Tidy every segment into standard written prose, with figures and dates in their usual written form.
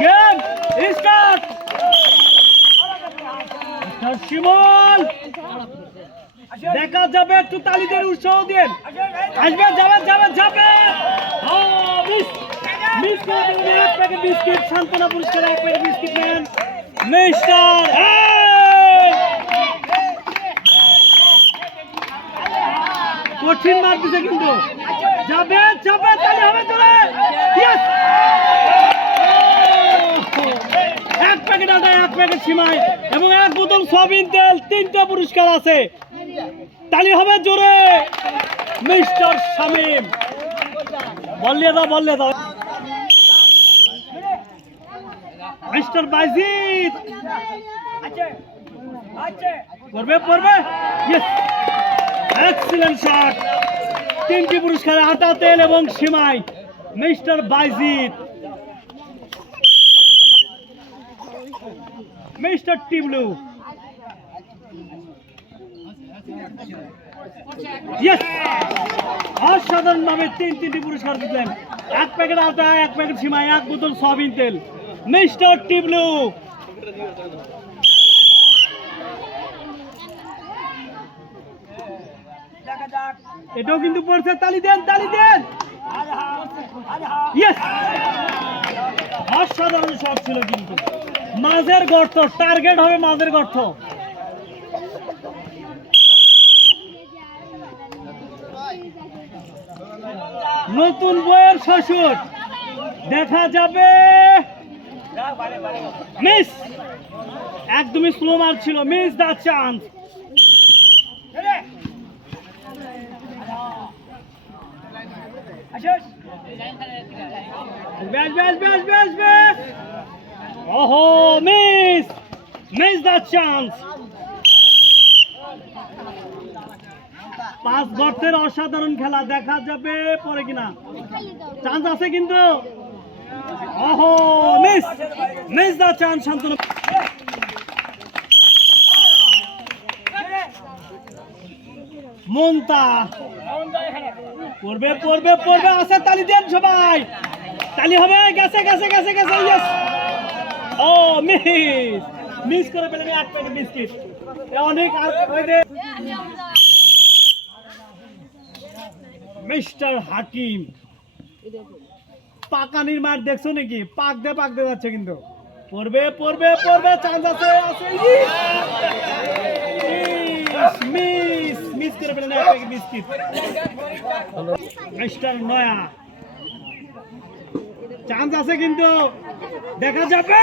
Game start. শিমুল দেখা যাবে, একটু তালিদের উৎসাহ দিন। আসবে, যাবে যাবে যাবে। মিস করে দিলেন এক প্যাকেট বিস্কিট। সান্ত্বনা পুরস্কার এক প্যাকেট বিস্কিট নেন মিস্টার। কঠিন মার দিছে কিন্তু। যাবে যাবে, তালি হবে জোরে। এক প্যাকেট আটা, এক প্যাকেট সিমাই এবং এক বোতল সয়াবিন তেল, 3টা পুরস্কার আছে। তালি হবে জোরে মিস্টার শামীম। বললে দাও, বললে দাও। মিস্টার বাইজিদ করবে পড়বে। Excellent shot. 3টি পুরস্কার, আটা, তেল এবং সিমাই। মিস্টার বাইজিদ। মিস্টার টিবলু। অসাধারণ ভাবে 3টি পুরস্কার দিলেন। এক প্যাকেট আটা, এক প্যাকেট সিমাই, এক বোতল সয়াবিন তেল। মিস্টার টিবলু। এটাও কিন্তু পড়ছে। তালি দেন, তালি দেন। অসাধারণ শট ছিল কিন্তু। মাঝের গর্ত, টার্গেট হবে মাঝের গর্ত। নতুন বইয়ের শ্বশুর দেখা যাবে। মিস, একদমই স্লো মার ছিল। Miss the chance. ওহো, মিস, মিস দ্য চান্স। 5 গর্তের অসাধারণ খেলা দেখা যাবে পরে কিনা। চান্স আছে কিন্তু। ওহো, miss, miss the chance. Shantanu মন্তা পড়বে পড়বে পড়বে। আছে, তালি দেন সবাই। তালি হবে। গেছে গেছে গেছে গেছে। ইয়েস। ও মিস, মিস করে ফেলেন এক প্যাকেট বিস্কিট। অনেক মিস্টার হাকিম। পাকানির মার দেখছো নাকি? পাক দিয়ে যাচ্ছে কিন্তু। পড়বে পড়বে পড়বে। চান্স আছে, আছে। মিস, মিস করে ফেলেন এক প্যাকেট বিস্কিট। মিস্টার নয়া। চান্স আছে কিন্তু। দেখা যাবে।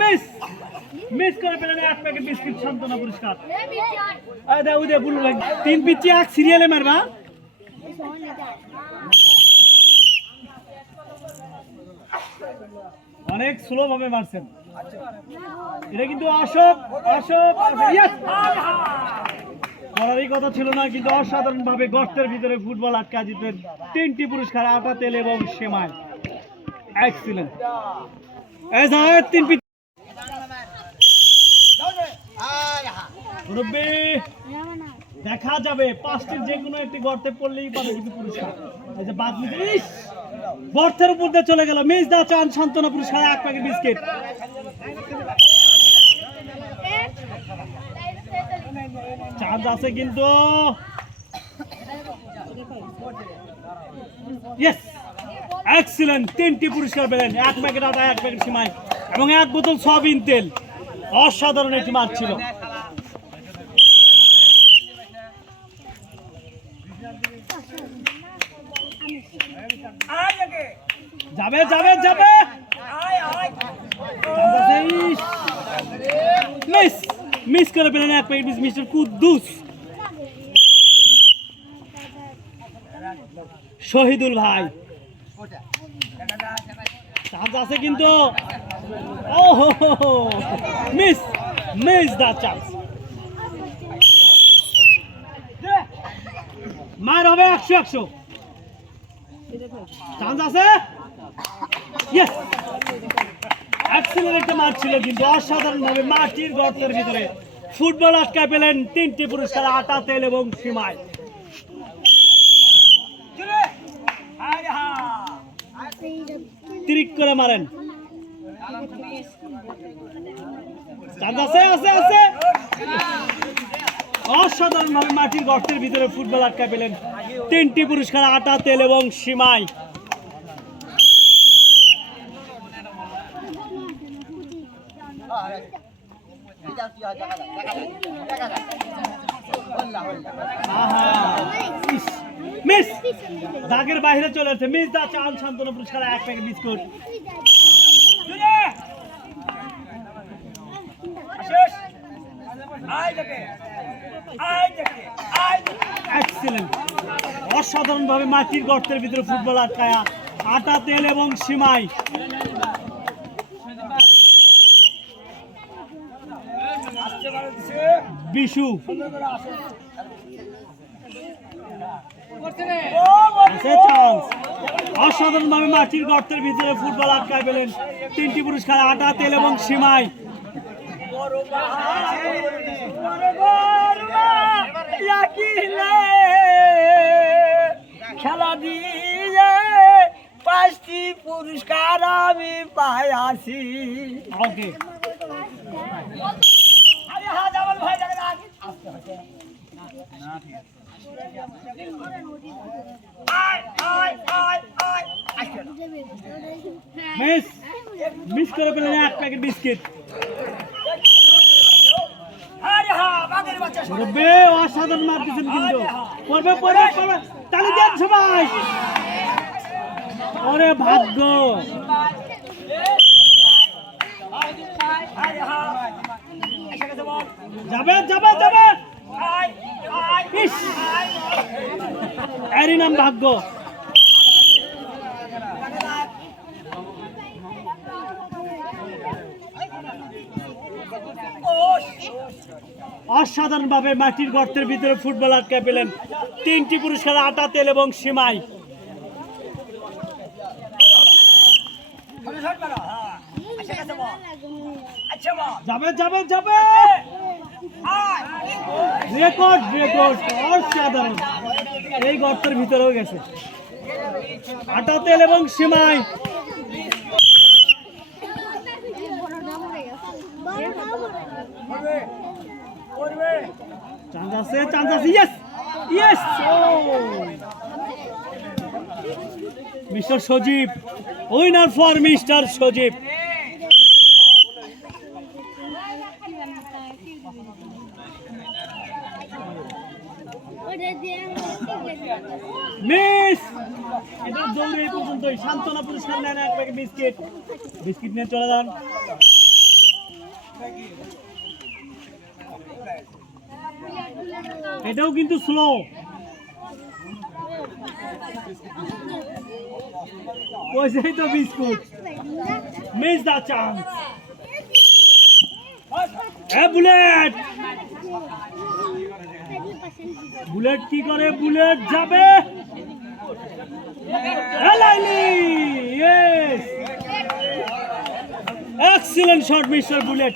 মিস, মিস করে ফেলেন এক প্যাকেট বিস্কিট। সান্ত্বনা পুরস্কার। 3 পিচ্ছি এক সিরিয়ালে মারবা। অনেক স্লো ভাবে মারছেন। এটা কিন্তু অশোক, অশোক করারই কথা ছিল না কিন্তু অসাধারণ ভাবে গর্তের ভিতরে ফুটবল আটকা দিতেন। 3টি পুরস্কার, আটা, তেল এবং সেমাই। এক্সিলেন্ট। দেখা যাবে 5টির যে কোনো একটি গর্তে পড়লেই পাবে কিন্তু পুরস্কার। এই যে বাদ নিতে গর্তের উপর দিয়ে চলে গেল। মিস দা চান। সান্ত্বনা পুরস্কার এক প্যাকেট বিস্কিট। চান্স আছে কিন্তু। Yes, excellent. 3টি পুরস্কার পেলেন। এক প্যাকেট আটা, এক প্যাকেট সিমাই এবং এক বোতল সয়াবিন তেল। অসাধারণ একটি মাঠ ছিল। যাবে যাবে যাবে। মিস, মিস করে পেলেন এক প্যাকেট মিস্টার কুদ্দুস। শহীদুল ভাই। চান্স আছে কিন্তু। ওহো, মিস, মিস দা চান্স। মার হবে 100-100। চান্স আছে। ইয়েস, এক্সিলেন্ট একটা মার ছিল কিন্তু অসাধারণ ভাবে মাটির গর্তের ভিতরে ফুটবল আটকায় পেলেন। 3টি পুরস্কার, আটা, তেল এবং সিমাই। ত্রিক করে মারেন। চান্স আছে আছে আছে অসাধারণ ভাবে মাটির গর্তের ভিতরে ফুটবল আটকায় পেলেন 3টি পুরস্কার আটা তেল এবং সিমাই মিস দাগের বাইরে চলে যাচ্ছে মিস দা চান শান্তনা পুরস্কার 1 প্যাকেট বিস্কুট অসাধারণ ভাবে মাটির গর্তের ভিতরে ফুটবল আটকায়া আটা তেল এবং সিমাই বিশু অসাধারণ ভাবে মাটির গর্তের ভিতরে ফুটবল আটকায় পেলেন 3টি পুরস্কার আটা তেল এবং সিমাই খেলা দিয়ে 5টি পুরস্কার আমি পাই আসি ওকে মিস করে পেলেন 1 প্যাকেট বিস্কিট অসাধারণ মারতেছেন কিন্তু পড়বে পড়বে পড়বে তালি দেন সবাই ওরে ভাগ্য যাবে যাবে যাবে এরই নাম ভাগ্য অসাধারণ ভাবে মাটির গর্তের ভিতরে ফুটবল আটকে পেলেন 3টি পুরস্কার আটা তেল এবং সিমাই যাবে যাবে যাবে রেকর্ড রেকর্ড অসাধারণ এই গর্তের ভিতরেও গেছে আটা তেল এবং সিমাই চান্স আছে yes yes mister Sajib winner for mister Sajib miss এটা দৌড়ে এই পর্যন্তই শান্তনা পুরস্কার নেন 1 প্যাকেট বিস্কিট বিস্কিট নিয়ে চলে যান এটাও কিন্তু স্লো ওইটাই তো বিস্কুট মিস দা চান্স এ বুলেট বুলেট কি করে বুলেট যাবে এক্সিলেন্ট শট মিস্টার বুলেট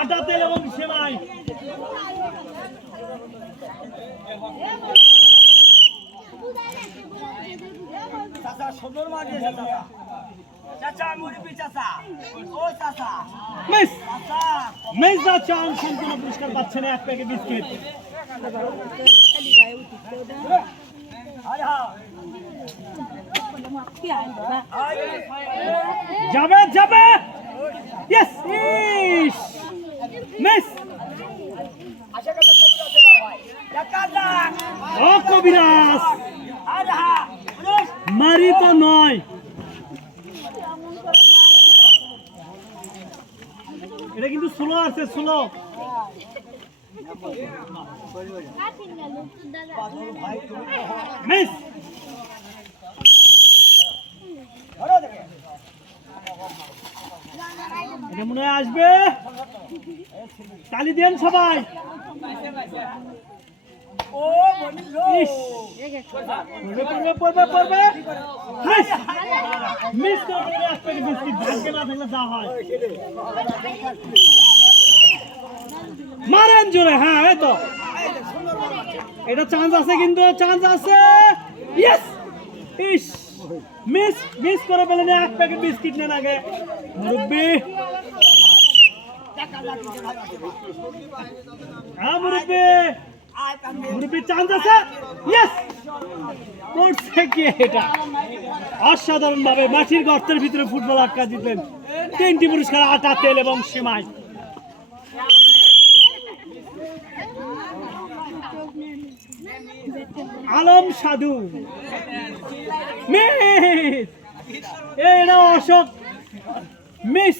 আটা তেল এবং সেমাই মিস দা চান্স সম্পূর্ণ পুরস্কার পাচ্ছেন 1 প্যাকেট বিস্কিট যাবে যাবে ইয়েস ইস মিস ও কবিরাজ মারি তো নয় এটা কিন্তু স্লো আছে স্লো মিস এটা মনে হয় আসবে তালি দেন সবাই মারেন জোরে হ্যাঁ এই তো এটা চান্স আছে কিন্তু চান্স আছে ইয়েস ইস মিস মিস করে পেলেন 1 প্যাকেট বিস্কিট নেন আগে মুরব্বি হ্যাঁ মুরব্বি মুরব্বি চান্স আছে ইয়েস করছে কি এটা অসাধারণ ভাবে মাটির গর্তের ভিতরে ফুটবল আটকা জিতলেন 3টি পুরস্কার আটা তেল এবং সেমাই আলম সাধু মিস এই না অশোক মিস